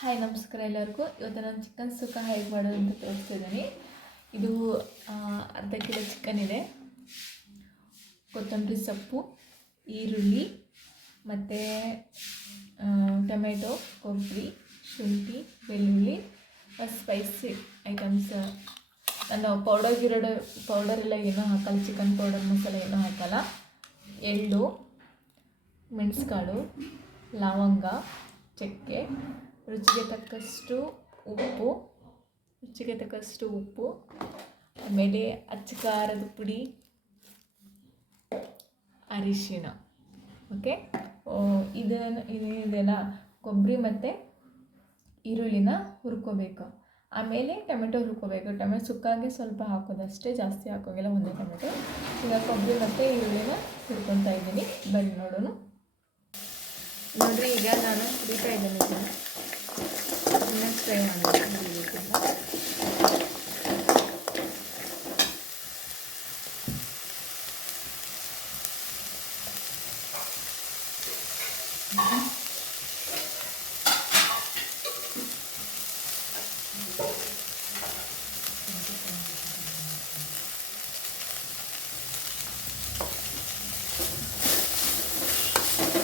Hi, ನಮಸ್ಕಾರ ಎಲ್ಲರಿಗೂ. ಇವತ್ತು ನಾನು ಚಿಕನ್ ಸುಖ ಹೇಗೆ ಮಾಡೋದು ಅಂತ ತೋರಿಸ್ತಿದ್ದೀನಿ ಇದು ಅರ್ಧ ಕಿಲೋ ಚಿಕನ್ ಇದೆ. ಕೊತ್ತಂಬರಿ ಸೊಪ್ಪು, ಈರುಳ್ಳಿ, ಮತ್ತು ಟೊಮೆಟೊ, ಕೊಬ್ಬರಿ, ಶುಂಠಿ, ಬೆಳ್ಳುಳ್ಳಿ ಮತ್ತು ಸ್ಪೈಸಿ ಐಟಮ್ಸ್ ನಾನು ಪೌಡರ್ ಗಿರಡು ಪೌಡರ್ ಎಲ್ಲ ಏನೂ ಹಾಕಲ್ಲ ಚಿಕನ್ ಪೌಡರ್ ಮಸಾಲೆ ಏನೂ ಹಾಕಲ್ಲ. ಎಳ್ಳು, ಮೆಣಸುಕಾಳು, ಲವಂಗ, ಚಕ್ಕೆ ರುಚಿಗೆ ತಕ್ಕಷ್ಟು ಉಪ್ಪು, ರುಚಿಗೆ ತಕ್ಕಷ್ಟು ಉಪ್ಪು, ಆಮೇಲೆ ಅಚ್ಚಕಾರದ ಪುಡಿ, ಅರಿಶಿಣ ಓಕೆ ಇದನ್ನು ಇದೆಲ್ಲ ಕೊಬ್ಬರಿ ಮತ್ತು ಈರುಳ್ಳಿನ ಹುರ್ಕೋಬೇಕು. ಆಮೇಲೆ ಟೊಮೆಟೊ ಹುರ್ಕೋಬೇಕು. ಟೊಮೆಟೊ ಸುಕ್ಕಾಗೆ ಸ್ವಲ್ಪ ಹಾಕೋದಷ್ಟೇ ಜಾಸ್ತಿ ಹಾಕೋಂಗಿಲ್ಲ ಒಂದೇ ಟೊಮೆಟೊ. ಈಗ ಕೊಬ್ಬರಿ ಮತ್ತು ಈರುಳ್ಳಿನ ಹುರ್ಕೊತಾ ಇದ್ದೀನಿ. ಬನ್ನಿ ನೋಡೋಣ. ನೋಡ್ರಿ, ಈಗ ನಾನು ಹುರಿತಾ ಇದ್ದೀನಿ. ಇದನ್ನ ಇನ್ನೂ ಫ್ರೈ ಮಾಡಬೇಕು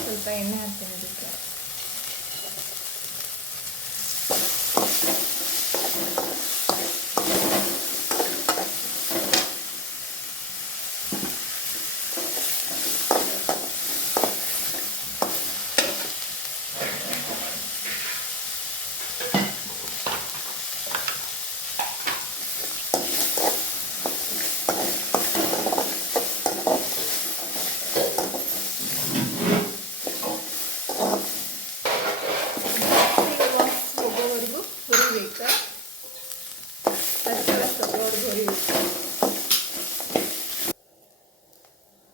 ಸ್ವಲ್ಪ ಎಣ್ಣೆ ಹಾಕ್ತೀನಿ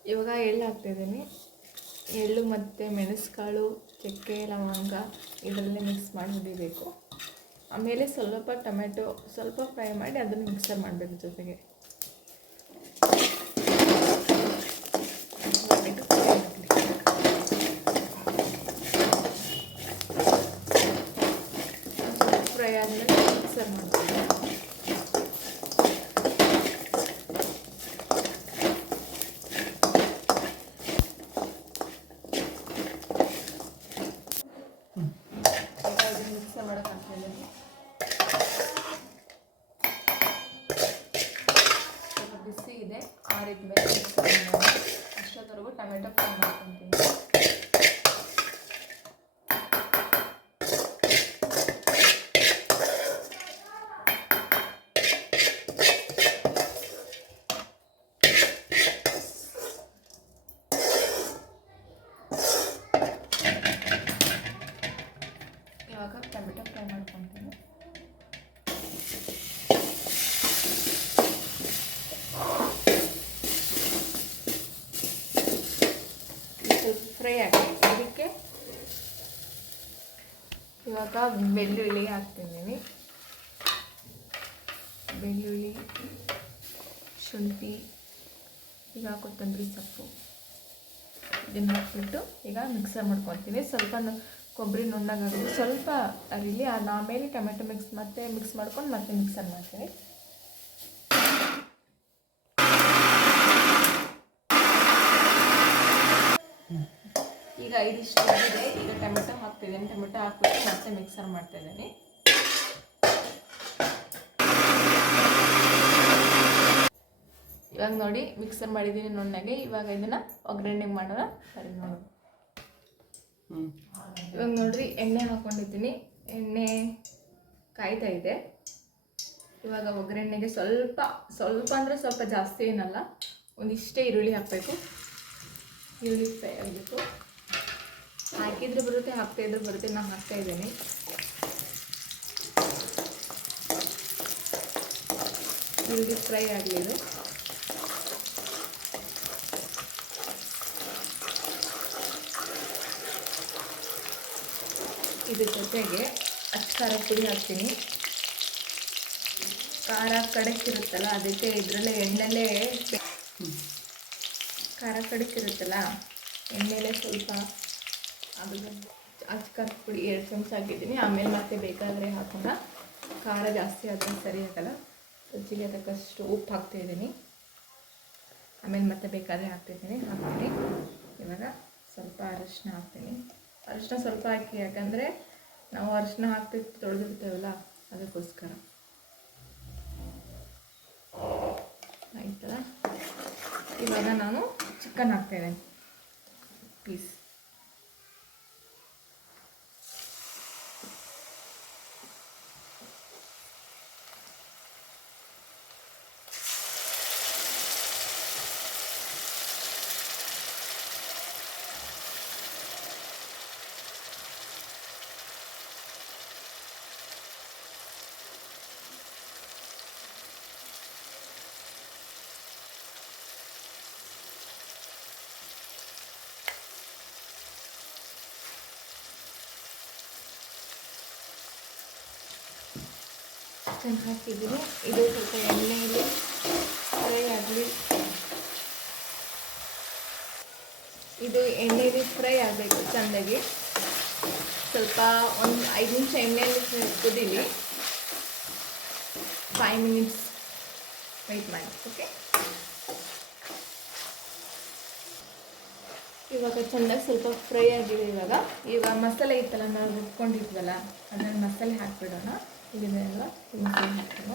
ಇವಾಗ ಎಳ್ಳು ಹಾಕ್ತಿದ್ದೀನಿ ಎಳ್ಳು ಮತ್ತು ಮೆಣಸುಕಾಳು, ಚಕ್ಕೆ, ಲವಂಗ ಇದರಲ್ಲೇ ಮಿಕ್ಸ್ ಮಾಡಿ ಹುಡಿಬೇಕು ಆಮೇಲೆ ಸ್ವಲ್ಪ ಟೊಮೆಟೊ ಸ್ವಲ್ಪ ಫ್ರೈ ಮಾಡಿ ಅದನ್ನು ಮಿಕ್ಸರ್ ಮಾಡಬೇಕು ಜೊತೆಗೆ ಮಾಡಿಬಿಟ್ಟು ಫ್ರೈ ಮಾಡಲಿ ಫ್ರೈ ಆದಮೇಲೆ ಮಿಕ್ಸರ್ ಮಾಡ್ತೀನಿ ಈಗ ಇದನ್ನ ಮಿಕ್ಸರ್ ಮಾಡಕ್ಕೆ ಹಾಕ್ತಿದ್ದೀನಿ ಸ್ವಲ್ಪ ಬಿಸಿ ಇದೆ ಆರಿದ ಮೇಲೆ ಮಿಕ್ಸರ್ ಮಾಡೋಣ ಅಷ್ಟೊತ್ತವರೆಗೂ ಟೊಮೆಟೊ ಫ್ರೈ ಮಾಡ್ಕೊತೀನಿ ಇವಾಗ ಟೊಮೆಟೊ ಫ್ರೈ ಮಾಡ್ಕೊತೀನಿ ಸ್ವಲ್ಪ ಫ್ರೈ ಆಗಿ ಅದಕ್ಕೆ ಇವಾಗ ಬೆಳ್ಳುಳ್ಳಿ ಹಾಕ್ತಿದ್ದೀನಿ. ಬೆಳ್ಳುಳ್ಳಿ, ಶುಂಠಿ, ಈಗ ಕೊತ್ತಂಬರಿ ಸೊಪ್ಪು. ಇದನ್ನು ಹಾಕ್ಬಿಟ್ಟು ಈಗ ಮಿಕ್ಸರ್ ಮಾಡ್ಕೊತೀನಿ ಸ್ವಲ್ಪ ಕೊಬ್ಬರಿ ನುಣ್ಣಗಾಗುತ್ತೆ ಸ್ವಲ್ಪ ಅರಿಲಿ, ಆಮೇಲೆ ಟೊಮೆಟೊ ಮಿಕ್ಸ್ ಮತ್ತೆ ಮಿಕ್ಸ್ ಮಾಡ್ಕೊಂಡು ಮತ್ತೆ ಮಿಕ್ಸರ್ ಮಾಡ್ತೀನಿ. ಈಗ ಐದಿಷ್ಟು ಇದೆ ಈಗ ಟೊಮೆಟೊ ಹಾಕ್ತಿದ್ದೀನಿ. ಟೊಮೆಟೊ ಹಾಕ್ಬಿಟ್ಟು ಮತ್ತೆ ಮಿಕ್ಸರ್ ಮಾಡ್ತಾ ಇದ್ದೀನಿ ಇವಾಗ ನೋಡಿ ಮಿಕ್ಸರ್ ಮಾಡಿದ್ದೀನಿ ನುಣ್ಣಗೆ. ಇವಾಗ ಇದನ್ನ ಒಗ್ಗರಣೆ ಮಾಡೋಣ. ಸರಿ ನೋಡು. ಇವಾಗ ನೋಡ್ರಿ ಎಣ್ಣೆ ಹಾಕೊಂಡಿದ್ದೀನಿ. ಎಣ್ಣೆ ಕಾಯ್ತಾ ಇದೆ. ಇವಾಗ ಒಗ್ಗರಣೆಗೆ ಸ್ವಲ್ಪ ಸ್ವಲ್ಪ ಅಂದರೆ ಸ್ವಲ್ಪ ಜಾಸ್ತಿ ಏನಲ್ಲ. ಒಂದಿಷ್ಟೇ ಈರುಳ್ಳಿ ಹಾಕಬೇಕು. ಈರುಳ್ಳಿ ಫ್ರೈ ಆಗಬೇಕು. ಹಾಕಿದ್ರೆ ಬರುತ್ತೆ ಹಾಕ್ತಾ ಇದ್ರೆ ಬರುತ್ತೆ. ನಾನು ಹಾಕ್ತಾ ಇದ್ದೀನಿ. ಇಲ್ಲಿ ಫ್ರೈ ಆಗಲಿದೆ. ಇದ್ರ ಜೊತೆಗೆ ಅಚ್ಚ ಖಾರ ಪುಡಿ ಹಾಕ್ತೀನಿ. ಖಾರ ಕಡಕ್ಕಿರುತ್ತಲ್ಲ ಅದಕ್ಕೆ ಇದರಲ್ಲೇ ಎಣ್ಣೆಲೇ ಖಾರ ಕಡಕ್ಕಿರುತ್ತಲ್ಲ ಎಣ್ಣೆಲೇ ಸ್ವಲ್ಪ ಅದು ಅಚ್ಕಾರದ ಪುಡಿ ಎರಡು ಚಮಚ ಹಾಕಿದ್ದೀನಿ. ಆಮೇಲೆ ಮತ್ತೆ ಬೇಕಾದರೆ ಹಾಕೋಣ. ಖಾರ ಜಾಸ್ತಿ ಆದರೆ ಸರಿ ಆಗಲ್ಲ. ರುಚಿಗೆ ತಕ್ಕಷ್ಟು ಉಪ್ಪು ಹಾಕ್ತಾಯಿದ್ದೀನಿ ಆಮೇಲೆ ಮತ್ತೆ ಬೇಕಾದರೆ ಹಾಕ್ತಿದ್ದೀನಿ ಹಾಕ್ತೀನಿ. ಇವಾಗ ಸ್ವಲ್ಪ ಅರಿಶಿನ ಹಾಕ್ತೀನಿ. ಅರಿಶಿನ ಸ್ವಲ್ಪ ಹಾಕಿ, ಯಾಕಂದರೆ ನಾವು ಅರಿಶಿನ ಹಾಕ್ತಿಟ್ಟು ತೊಳೆದಿರ್ತೇವಲ್ಲ, ಅದಕ್ಕೋಸ್ಕರ. ಆಯ್ತಲ್ಲ ಇವಾಗ ನಾನು ಚಿಕನ್ ಹಾಕ್ತಾಯಿದ್ದೀನಿ ಪೀಸ್ ಚಿಕನ್ ಹಾಕಿದ್ದೀನಿ. ಇದು ಸ್ವಲ್ಪ ಎಣ್ಣೆಯಲ್ಲಿ ಫ್ರೈ ಆಗಲಿ. ಇದು ಎಣ್ಣೆಯಲ್ಲಿ ಫ್ರೈ ಆಗಬೇಕು ಚೆಂದಾಗಿ. ಸ್ವಲ್ಪ ಒಂದು ಐದು ನಿಮಿಷ ಎಣ್ಣೆಯಲ್ಲಿ ಕುದೀಲಿ. ಫೈವ್ ಮಿನಿಟ್ಸ್ ವೆಯ್ಟ್ ಮಾಡಿ ಓಕೆ ಇವಾಗ ಚೆನ್ನಾಗಿ ಸ್ವಲ್ಪ ಫ್ರೈ ಆಗಿದೆ ಇವಾಗ. ಇವಾಗ ಮಸಾಲೆ ಇತ್ತಲ್ಲ, ನಾವು ರುಬ್ಕೊಂಡಿದ್ವಲ್ಲ, ಅದನ್ನು ಮಸಾಲೆ ಹಾಕ್ಬಿಡೋಣ. ಇದನ್ನೆಲ್ಲ ಮಸಾಲೆ ಹಾಕೋಣ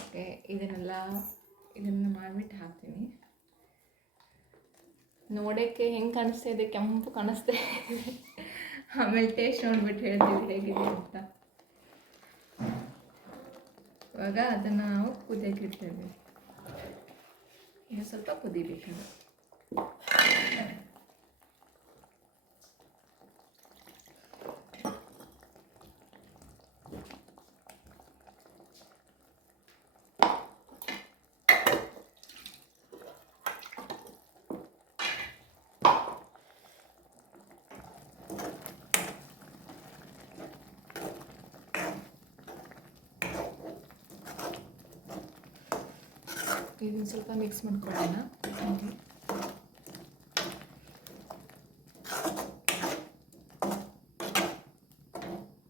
ಓಕೆ ಇದನ್ನೆಲ್ಲ ಇದನ್ನು ಮಾಡಿಬಿಟ್ಟು ಹಾಕ್ತೀನಿ. ನೋಡೋಕ್ಕೆ ಹೆಂಗೆ ಕಾಣಿಸ್ತಾ ಇದೆ ಕೆಂಪು ಕಾಣಿಸ್ತಾ ಇದೆ. ಆಮೇಲೆ ಟೇಸ್ಟ್ ನೋಡ್ಬಿಟ್ಟು ಹೇಳ್ತೀವಿ ಹೇಗಿದೆ ಅಂತ. ಇವಾಗ ಅದನ್ನು ನಾವು ಕುದಿಯೋಕೆ ಇಡ್ತೇವೆ. ಈಗ ಸ್ವಲ್ಪ ಕುದಿಬೇಕು. ಇದನ್ನು ಸ್ವಲ್ಪ ಮಿಕ್ಸ್ ಮಾಡ್ಕೊಳ್ಳೋಣ. ಹಾಗೆ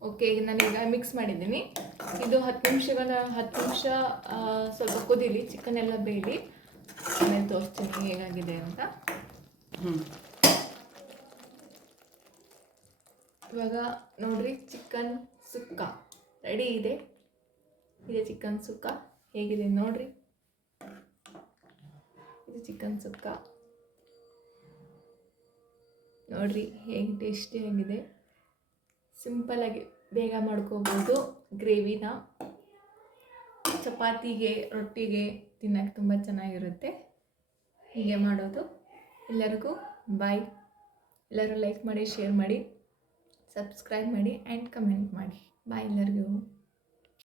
ಓಕೆ ಈಗ ನಾನೀಗ ಮಿಕ್ಸ್ ಮಾಡಿದ್ದೀನಿ. ಇದು ಹತ್ತು ನಿಮಿಷಗಳ ಹತ್ತು ನಿಮಿಷ ಸ್ವಲ್ಪ ಕುದೀಲಿ ಚಿಕನ್ ಎಲ್ಲ ಬೇಯಲಿ ಆಮೇಲೆ ತೋರಿಸ್ತೀನಿ ಹೇಗಾಗಿದೆ ಅಂತ. ಇವಾಗ ನೋಡ್ರಿ ಚಿಕನ್ ಸುಕ್ಕ. ರೆಡಿ ಇದೆ? ಇದೆ ಚಿಕನ್ ಸುಕ್ಕ? ಹೇಗಿದೆ ನೋಡ್ರಿ? ಇದು ಚಿಕನ್ ಸುಕ್ಕ. ನೋಡ್ರಿ, ಹೇಗೆ ಹೆಂಗಿದೆ. ಸಿಂಪಲಾಗಿ ಬೇಗ ಮಾಡ್ಕೋಬೋದು ಗ್ರೇವಿನ. ಚಪಾತಿಗೆ, ರೊಟ್ಟಿಗೆ ತಿನ್ನೋಕ್ಕೆ ತುಂಬ ಚೆನ್ನಾಗಿರುತ್ತೆ. ಹೀಗೆ ಮಾಡೋದು. ಎಲ್ಲರಿಗೂ ಬಾಯ್ ಎಲ್ಲರೂ ಲೈಕ್ ಮಾಡಿ ಶೇರ್ ಮಾಡಿ ಸಬ್ಸ್ಕ್ರೈಬ್ ಮಾಡಿ ಆ್ಯಂಡ್ ಕಮೆಂಟ್ ಮಾಡಿ. ಬಾಯ್ ಎಲ್ಲರಿಗೂ.